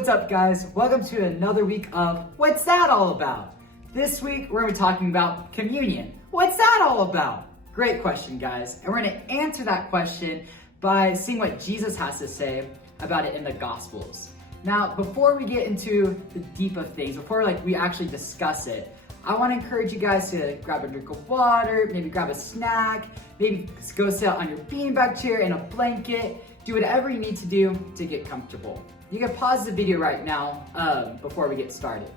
What's up, guys? Welcome to another week of What's That All About? This week, we're going to be talking about communion. What's that all about? Great question, guys. And we're going to answer that question by seeing what Jesus has to say about it in the Gospels. Now, before we get into the deep of things, before we actually discuss it, I want to encourage you guys to grab a drink of water, maybe grab a snack, maybe go sit on your beanbag chair in a blanket. Do whatever you need to do to get comfortable. You can pause the video right now before we get started.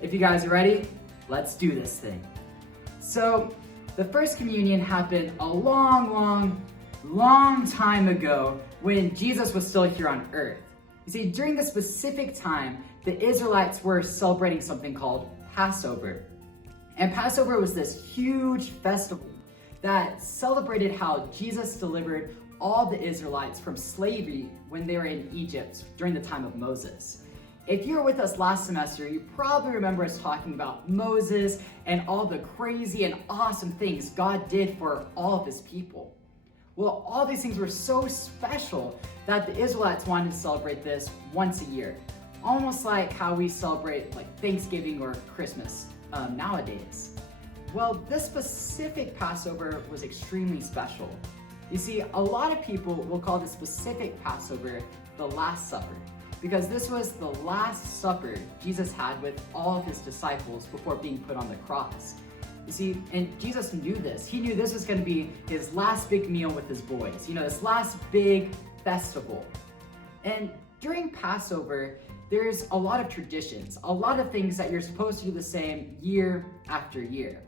If you guys are ready, let's do this thing. So, the first communion happened a long time ago when Jesus was still here on earth. You see, during the specific time, the Israelites were celebrating something called Passover. And Passover was this huge festival that celebrated how Jesus delivered all the Israelites from slavery when they were in Egypt during the time of Moses. If you were with us last semester, you probably remember us talking about Moses and all the crazy and awesome things God did for all of his people. Well, all these things were so special that the Israelites wanted to celebrate this once a year. Almost like how we celebrate Thanksgiving or Christmas nowadays. Well, this specific Passover was extremely special. You see, a lot of people will call this specific Passover the Last Supper, because this was the last supper Jesus had with all of his disciples before being put on the cross. You see, and Jesus knew this. He knew this was going to be his last big meal with his boys, this last big festival. And during Passover, there's a lot of traditions, a lot of things that you're supposed to do the same year after year.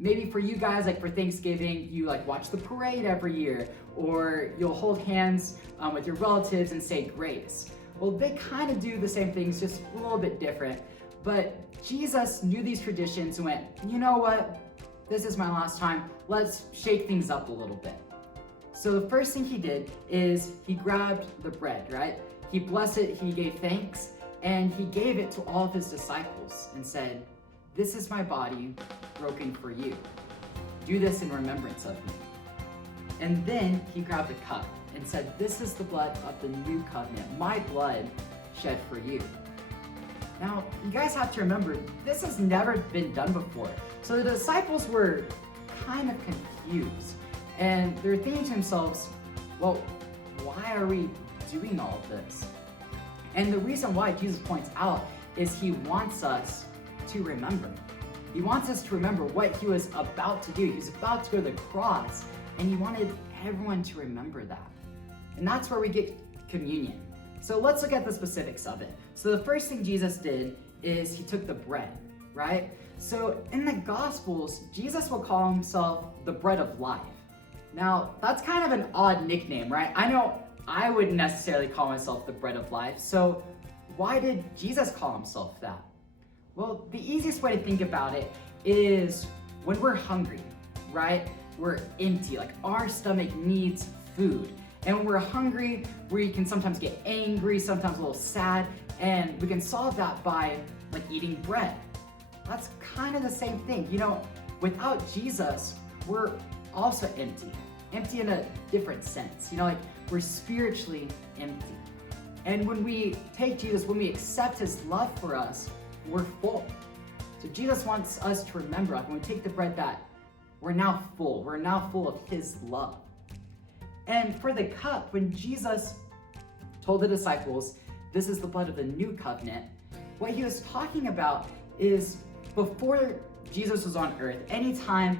Maybe for you guys, for Thanksgiving, you watch the parade every year, or you'll hold hands with your relatives and say grace. Well, they kind of do the same things, just a little bit different. But Jesus knew these traditions and went, you know what? This is my last time. Let's shake things up a little bit. So the first thing he did is he grabbed the bread, right? He blessed it, he gave thanks, and he gave it to all of his disciples and said, "This is my body broken for you. Do this in remembrance of me." And then he grabbed a cup and said, "This is the blood of the new covenant, my blood shed for you." Now, you guys have to remember, this has never been done before. So the disciples were kind of confused. And they're thinking to themselves, well, why are we doing all of this? And the reason why Jesus points out is he wants us to remember. He wants us to remember what he was about to do. He was about to go to the cross, and he wanted everyone to remember that. And that's where we get communion. So let's look at the specifics of it. So the first thing Jesus did is he took the bread, right? So in the Gospels, Jesus will call himself the bread of life. Now, that's kind of an odd nickname, right? I know I wouldn't necessarily call myself the bread of life, so why did Jesus call himself that? Well, the easiest way to think about it is when we're hungry, right? We're empty, our stomach needs food. And when we're hungry, we can sometimes get angry, sometimes a little sad, and we can solve that by eating bread. That's kind of the same thing. Without Jesus, we're also empty in a different sense. We're spiritually empty. And when we take Jesus, when we accept his love for us, we're full. So Jesus wants us to remember, when we take the bread, that we're now full. We're now full of his love. And for the cup, when Jesus told the disciples, this is the blood of the new covenant, what he was talking about is before Jesus was on earth, anytime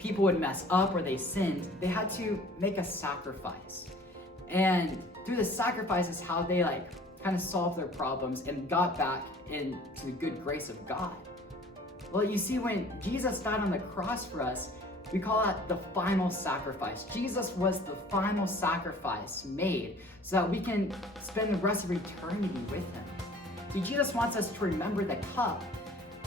people would mess up or they sinned, they had to make a sacrifice. And through the sacrifice is how they kind of solved their problems and got back into the good grace of God. Well, you see, when Jesus died on the cross for us, we call that the final sacrifice. Jesus was the final sacrifice made so that we can spend the rest of eternity with him. See, Jesus wants us to remember the cup,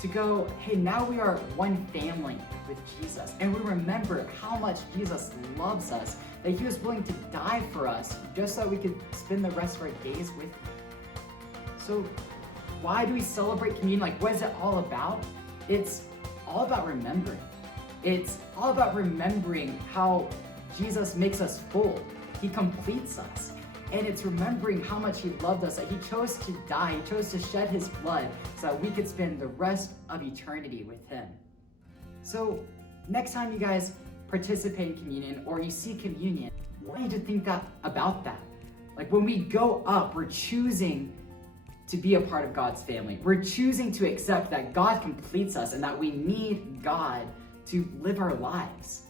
to go, hey, now we are one family with Jesus. And we remember how much Jesus loves us, that he was willing to die for us just so that we could spend the rest of our days with him. So why do we celebrate communion? What is it all about? It's all about remembering. It's all about remembering how Jesus makes us full. He completes us. And it's remembering how much he loved us, that he chose to die, he chose to shed his blood so that we could spend the rest of eternity with him. So next time you guys participate in communion or you see communion, I want you to think about that. Like when we go up, we're choosing to be a part of God's family. We're choosing to accept that God completes us and that we need God to live our lives.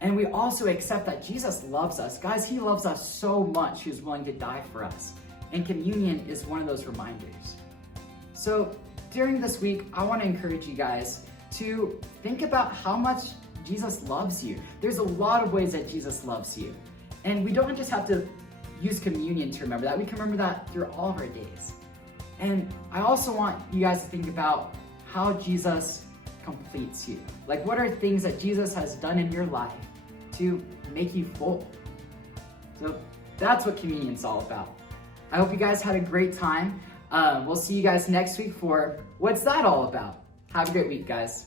And we also accept that Jesus loves us. Guys, he loves us so much, he was willing to die for us. And communion is one of those reminders. So during this week, I want to encourage you guys to think about how much Jesus loves you. There's a lot of ways that Jesus loves you. And we don't just have to use communion to remember that. We can remember that through all of our days. And I also want you guys to think about how Jesus completes you. Like, what are things that Jesus has done in your life to make you full? So that's what communion's all about. I hope you guys had a great time. We'll see you guys next week for What's That All About? Have a great week, guys.